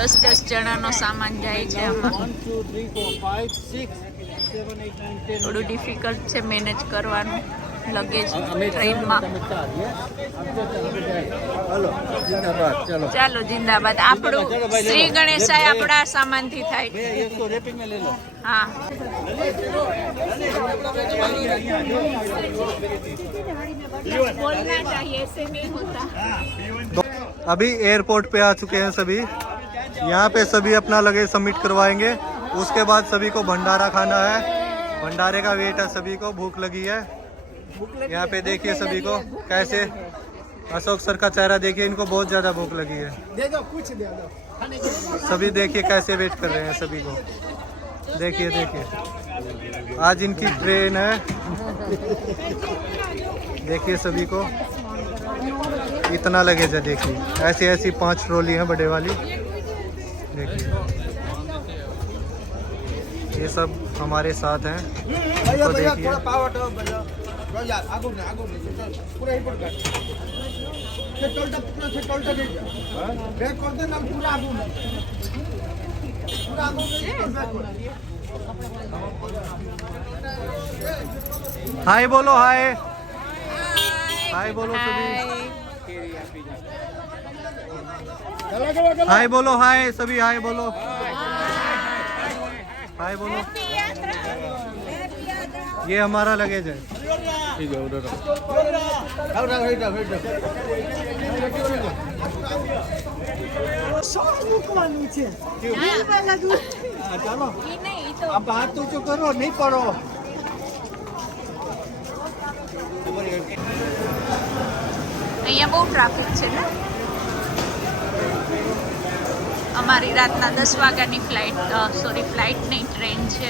10 જણાનો સામાન જાય છે આમાં. 1 2 3 4 5 6 7 8 9 10 થોડું ડિફિકલ્ટ છે મેનેજ કરવાનું લગેજ ટ્રેનમાં. હાલો જિંદાબાદ. ચલો ચાલો જિંદાબાદ. આપણું શ્રી ગણેશાય આપણા સામાનથી થાય. इसको रैपिंग में ले लो. हाँ बोलना चाहिए, ऐसे नहीं होता. अभी एयरपोर्ट पे आ चुके हैं सभी. यहाँ पे सभी अपना लगेज सबमिट करवाएंगे. उसके बाद सभी को भंडारा खाना है. भंडारे का वेट है, सभी को भूख लगी है. यहाँ पे देखिए सभी को कैसे अशोक सर का चेहरा देखिए, इनको बहुत ज्यादा भूख लगी है. दे दो कुछ दे दो. सभी देखिए कैसे वेट कर रहे हैं सभी को. देखिए देखिए आज इनकी ट्रेन है. देखिए सभी को इतना लगेज है. देखिए ऐसी ऐसी 5 ट्रॉली हैं बड़े वाली. देखिए ये सब हमारे साथ हैं. तो देखिए हाय बोलो. हाय हाय बोलो सभी. हाय बोलो. हाय सभी हाय बोलो. हाय बोलो. ये हमारा लगेज है. ठीक है उधर ચાલો આ બાત તો કરો નહીં પડો. અહીંયા બહુ ટ્રાફિક છે ને. અમારી રાતના 10 વાગ્યાની ફ્લાઇટ નહીં ટ્રેન છે.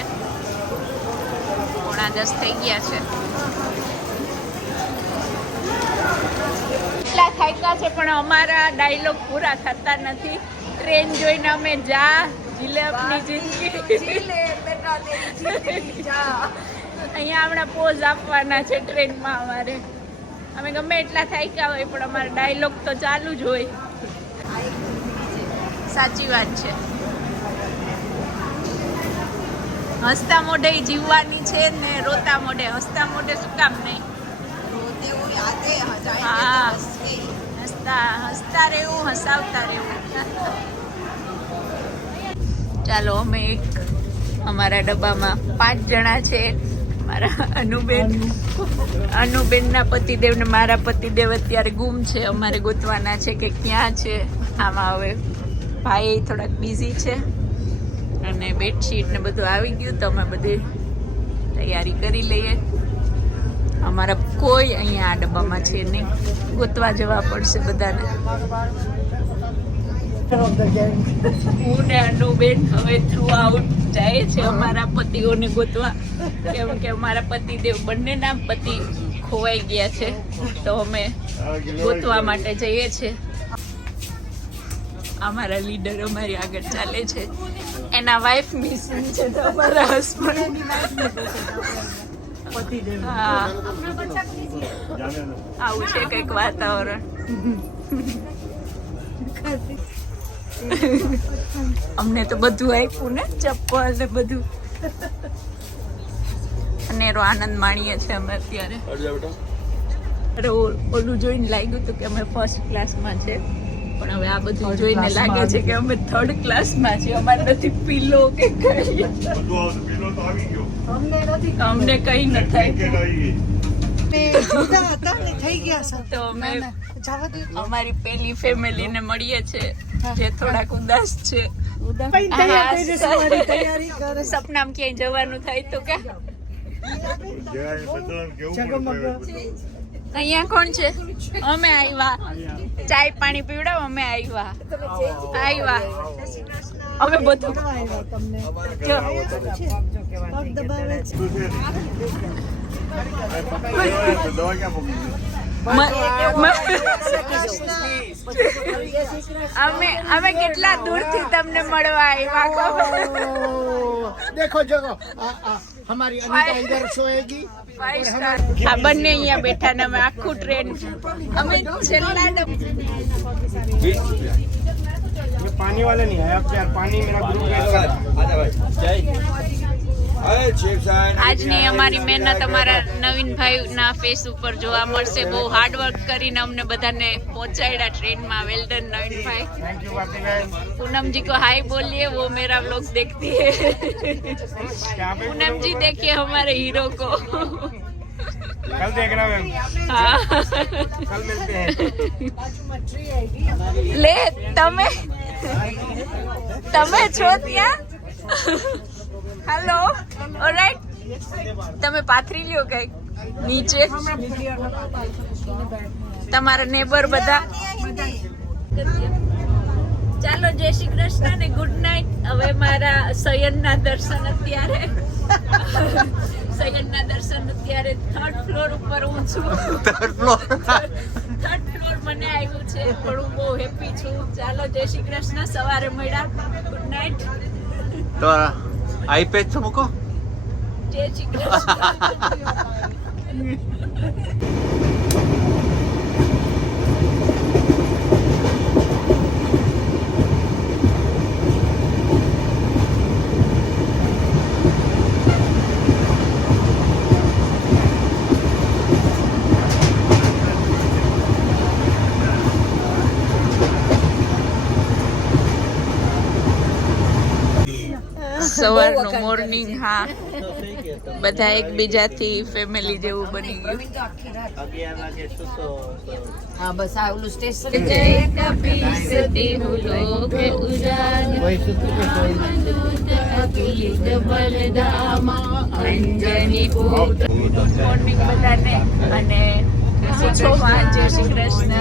9:45 થઈ ગયા છે. એટલા થાક્યા છે પણ અમારા ડાયલોગ પૂરા થતા નથી. ટ્રેન જોઈને અમે જા જીલે આપની જિંદગી. અહીંયા હમણાં પોઝ આપવાના છે ટ્રેનમાં અમારે. અમે ગમે એટલા થાક્યા હોય પણ અમારા ડાયલોગ તો ચાલુ જ હોય. સાચી વાત છે. હસતા મોઢે જીવવાની છે ને રોતા મોઢે. હસતા મોઢે શું કામ નહીં? હા હસતા રહેવું, હસાવતા રહેવું. ચાલો અમે અમારા ડબ્બામાં 5 જણા છે. મારા અનુબેનના પતિદેવ ને મારા પતિદેવ અત્યારે ગુમ છે. અમારે ગોતવાના છે કે ક્યાં છે. આમાં હવે ભાઈ થોડાક બિઝી છે અને બેડશીટ ને બધું આવી ગયું તો અમે બધી તૈયારી કરી લઈએ. અમારા કોઈ અહીંયા આ ડબ્બામાં છે નહીં. ગોતવા જવા પડશે બધાને. હું ને અનુબેન હવે થ્રુ આઉટ જાય છે અમારા પતિઓને ગોતવા. કેમ કે અમારા પતિદેવ બંનેના પતિ ખોવાઈ ગયા છે તો અમે ગોતવા માટે જઈએ છીએ. અમારા લીડર અમારી આગળ ચાલે છે. એના વાઈફ મિસિંગ છે તો અમારા હસબન્ડ. હા આવું છે કંઈક વાતાવરણ. અમને તો બધું આપ્યું ને, ચપ્પલ ને બધું. અનેરો આનંદ માણીએ છીએ અમે અત્યારે. ઓલું જોઈને લાગ્યું હતું કે અમે ફર્સ્ટ ક્લાસમાં છે પણ હવે આ બધું જોઈને લાગે છે કે અમે 3rd ક્લાસમાં છીએ. અમારે નથી પીલો કે કઈ. અમને કઈ ન થાય. તો અમે અમારી પેલી ફેમિલીને મળીએ છે જે થોડાક ઉદાસ છે. સપનામાં ક્યાંય જવાનું થાય તો કે અહીંયા કોણ છે? અમે આવ્યા. ચાય પાણી પીવડાવ. અમે આવ્યા. અમે બધું અમે કેટલા દૂરથી તમને મળવા આવ્યા. देखो जगो हमारी अनीता इधर सोएगी. આ બંને અહીંયા બેઠા ને અમે આખું ટ્રેન અમે છેલ્લા ये पानी वाले नहीं है अब यार, पानी मेरा ग्रुप આજની અમારી મહેનત અમારા નવીનભાઈ ના ફેસ ઉપર જોવા મળશે. બહુ હાર્ડ વર્ક કરીને અમને બધાને પહોંચાડ્યા ટ્રેનમાં. Well done Navinbhai. Thank you Bharati बहन। पूनम जी को हाय बोलिए, वो मेरा व्लॉग देखती है. पूनम जी देखिए हमारे हीरो को. कल देखना मैम, हाँ कल मिलते हैं। લે તમે તમે છો ત્યાં? Hello, alright. તમે પાથરી લ્યો કઈક નીચે. તમારા નેબર બધા. ચાલો, જય શ્રી કૃષ્ણ ને ગુડ નાઇટ. હવે મારા શયનના દર્શન અત્યારે થર્ડ ફ્લોર ઉપર હું છું. થર્ડ ફ્લોર મને આવ્યું છે, પણ હું બહુ હેપી છું. ચાલો, જય શ્રી કૃષ્ણ. સવારે મળ્યા. Good night. તો આઈપેડ તો મૂકો. જય શ્રી કૃષ્ણ. સવારનું મોર્નિંગ. હા, બધા એકબીજાથી ફેમિલી જેવું બની ગયું. हाँ बस आ उल्लू स्टेशन મોર્નિંગ બધાને. અને પૂછો માં જય શ્રી કૃષ્ણ.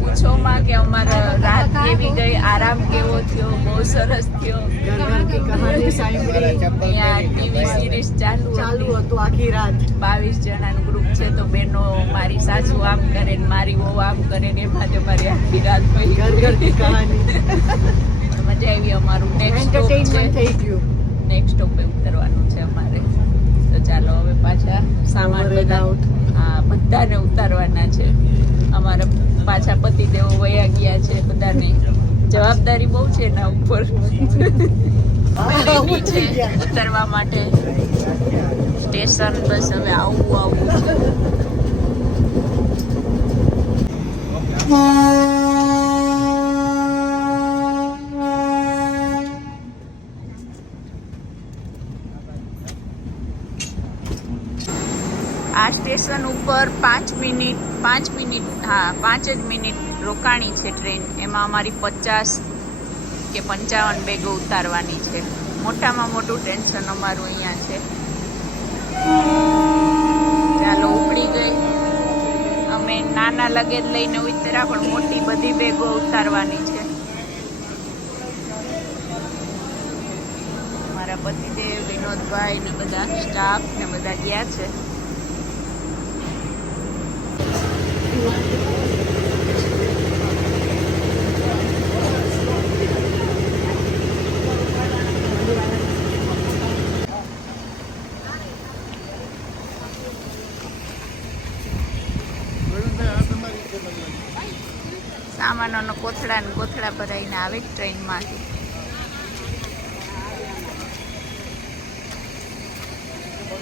પૂછો માં કે અમારા રાત કેવી ગઈ, આરામ કેવો થયો. બહુ સરસ થયો. અહીંયા ટીવી સિરીઝ ચાલુ હતું આખી રાત. 22 જણાનું ગ્રુપ છે, તો બેનો મારી સાસુ આમ કરે ને મારી વહુ આમ કરે ને એમાં જ અમારી આખી રાત ઘર ઘર કી કહાની. મજા આવી. અમારું એન્ટરટેઇનમેન્ટ થઈ ગયું. નેક્સ્ટ સ્ટોપે ઉતરવાનું છે અમારે. તો ચાલો હવે પાછા સામાન બધા. હા, બધાને ઉતારવાના છે. અમારા પાછા પતિદેવો વયા ગયા છે. બધાને જવાબદારી બહુ છે એના ઉપર. રેડી છે ઉતરવા માટે. સ્ટેશન બસ હવે આવવું છે. આ સ્ટેશન ઉપર 5 મિનિટ 5 જ મિનિટ રોકાણી છે ટ્રેન. એમાં અમારી 50 કે 55 બેગો ઉતારવાની છે. મોટામાં મોટું ટેન્શન અમારું અહીંયા છે. ચાલો, ઉપડી ગઈ. અમે નાના લગેજ લઈને ઉતર્યા, પણ મોટી બધી બેગો ઉતારવાની છે. મારા પતિદેવ, વિનોદભાઈ ને બધા સ્ટાફ ને બધા ગયા છે. સામાનોનો કોથળા ને કોથળા ભરાઈને આવે ટ્રેનમાંથી.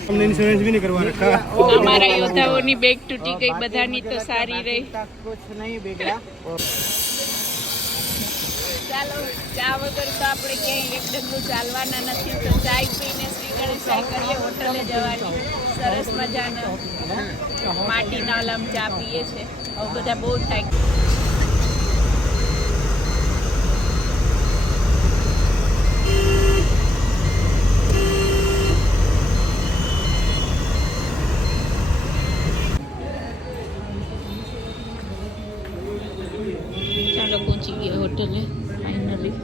हमने इंश्योरेंस भी नहीं करवा रखा। અમારા યોદ્ધાઓની બેગ તૂટી ગઈ, બધાની તો સારી રહી. कुछ नहीं बिगड़ा। ચાલો, ચા વગર તો આપણે ક્યાંય એક ડગલું ચાલવાના નથી. તો ચાય પીને શ્રી ગણેશાય કરીએ. હોટલે જવાની સરસ મજાનો માટીના ઓલામ ચા પીએ છે. હવે બધા બહુ થાય. ચાલો, પહોંચી ગયા હોટલે ફાઇનલી.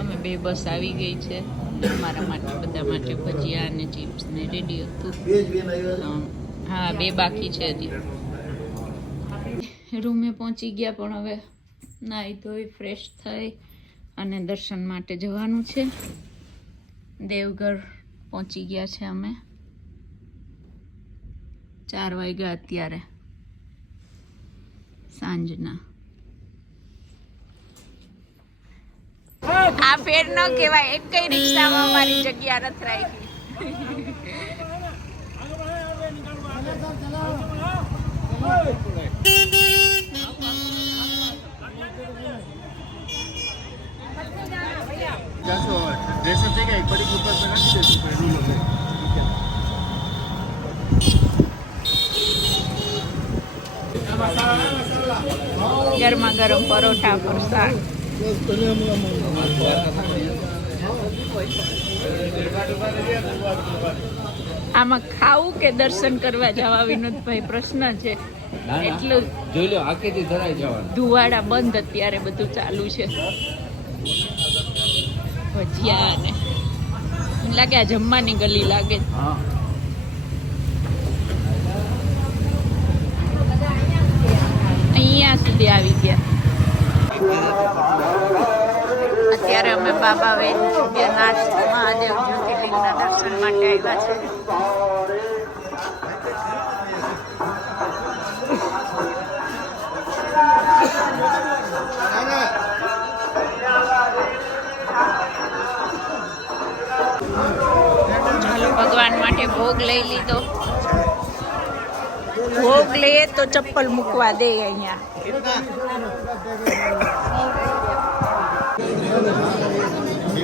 અમે 2 બસ આવી ગઈ છે. મારા માટે, બધા માટે ભજીયા અને ચિપ્સ ને રેડી હતું. હા, 2 બાકી છે હજી. રૂમે પહોંચી ગયા, પણ હવે નાહી ધોઈ ફ્રેશ થઈ અને દર્શન માટે જવાનું છે. દેવઘર પહોંચી ગયા છે અમે. 4 વાગ્યા અત્યારે સાંજના. આ ફેર ન કહેવાય, એક કઈ રિક્ષામાં મારી જગ્યા નથી રાખી. ગરમા ગરમ પરોઠા ફરસાણ. આમાં ખાવું કે દર્શન કરવા જવા, વિનોદભાઈ પ્રશ્ન છે. એટલું જોઈ લો, આખેથી ધરાઈ જવાનું. ધુવાડા બંધ અત્યારે બધું ચાલુ છે. ભજીયા ને લાગે આ જમવાની ગલી લાગે. હા, અહીંયા સુધી આવી ગયા. અત્યારે અમે બાબા વૈદ્યનાથ મહાદેવ જ્યોતિર્લિંગના દર્શન માટે આવ્યા છે. ચાલો ભગવાન માટે ભોગ લઈ લીધો. ભોગ લઈએ તો ચપ્પલ મૂકવા દે અહીંયા.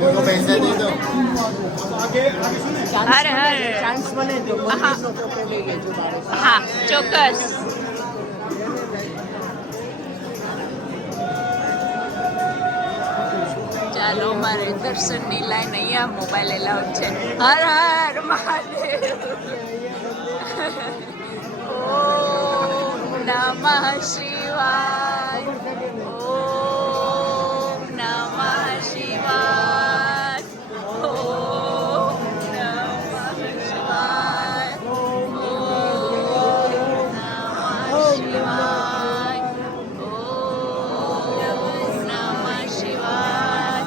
इनको पैसा दे दो. હર હર चांस बने तो हाँ। હા ચોક્કસ. ચાલો મારે દર્શનની લાઈન અહીંયા મોબાઈલ એલાઉડ છે. હર હર મહાદેવ. ઓમ નમઃ શિવાય. ઓમ નમઃ શિવાય. ઓમ નમઃ શિવાય. ઓમ નમઃ શિવાય. ઓમ નમઃ શિવાય.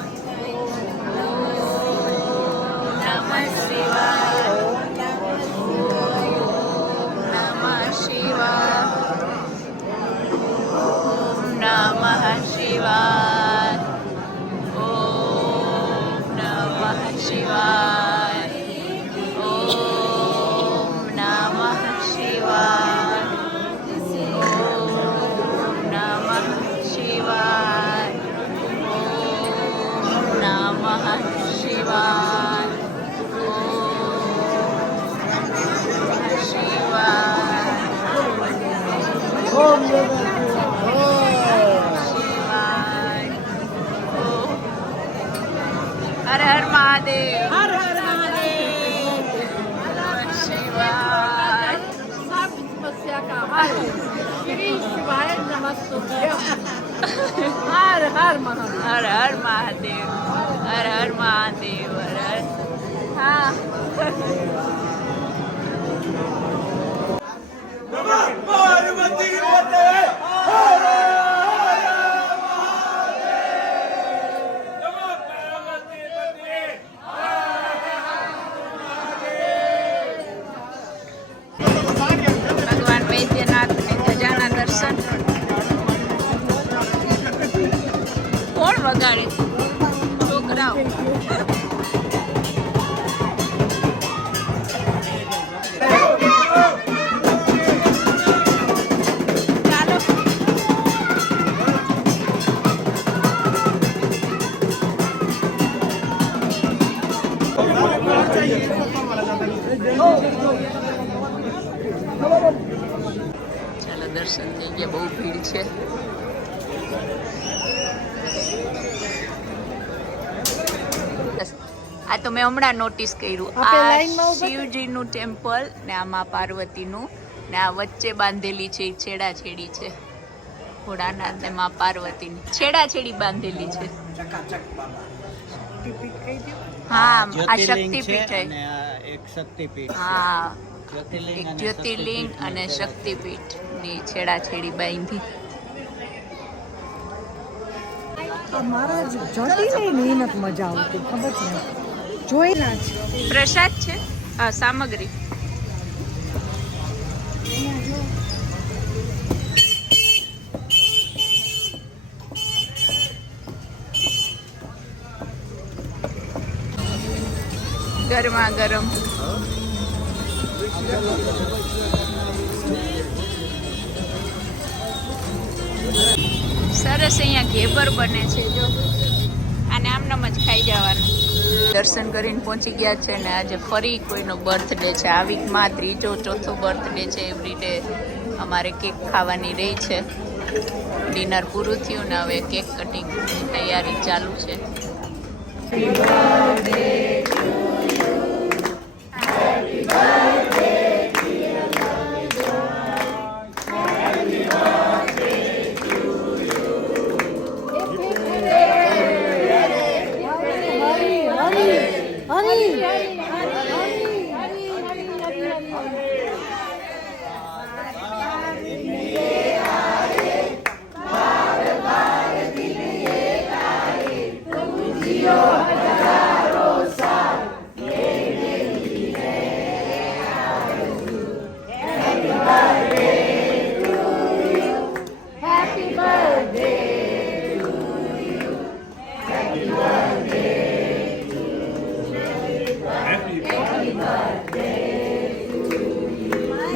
નમઃ શિવાય. નમઃ શિવાય. નમઃ શિવાય. ઓમ નમઃ શિવાય. ઓમ નમઃ શિવાય. ઓમ નમઃ શિવાય. ઓમ નમઃ શિવાય. ઓમ નમઃ શિવાય. હર હર મહાદેવ. હર હર મહાદેવ. નમઃ શિવાય. हर हर महादेव. હર હર મહાદેવ. હર હર મહાદેવ. હર હર. હા ભગવાન વૈદ્યનાથ ને ધજાના દર્શન. કોણ વગાડે? છોકરાઓ. ચાલો ચાલો દર્શન થઈ ગયા. બહુ ભીડ છે. આ તો મેં હમણાં નોટિસ કર્યું. આપણે આ લાઈનમાં ઊભા શિવજીનું ટેમ્પલ ને આ મા પાર્વતીનું ને આ વચ્ચે બાંધેલી છે એ છેડાછેડી છે. ભોળાનાથ ને મા પાર્વતીની છેડાછેડી બાંધેલી છે. હા આ શક્તિપીઠ છે. एक शक्तिपीठ. હા જ્યોતિર્લિંગ એક અને જ્યોતિર્લિંગ અને શક્તિપીઠ ની છેડાછેડી બાંધી. મારા જતી નહીં નથી મજા આવતી, ખબર છે જોઈ ના છે. પ્રસાદ છે. હા સામગ્રી. ગરમા ગરમ. સરસ અહીંયા ઘેબર બને છે જો, અને આમનામ જ ખાઈ જવાનું. દર્શન કરીને પહોંચી ગયા છે ને આજે ફરી કોઈનો બર્થડે છે. આ વીકમાં 3જો 4થો બર્થડે છે. એવરી ડે અમારે કેક ખાવાની રહી છે. ડિનર પૂરું થયું ને હવે કેક કટિંગની તૈયારી ચાલુ છે.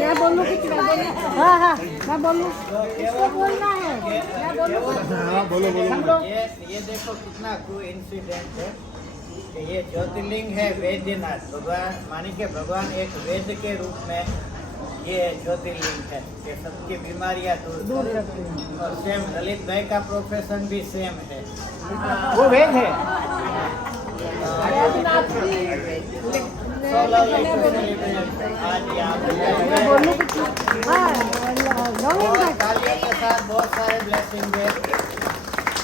मैं बोलूं कि हाँ हाँ मैं बोलूं, इसको बोलना है, मैं बोलूं। हाँ बोलो बोलो. ये देखो कितना कोइंसिडेंट है कि ये ज्योतिर्लिंग है वैद्यनाथ. भगवान मानी के भगवान एक वैद्य के रूप में ये ज्योतिर्लिंग है कि सबकी बीमारियां दूर करते हैं। और सेम ललित भाई का प्रोफेशन भी सेम है. वो वेद है। आज यहाँ पे मैं बोलूं कि हाँ, और तालियों के साथ बहुत सारे ब्लेसिंग है.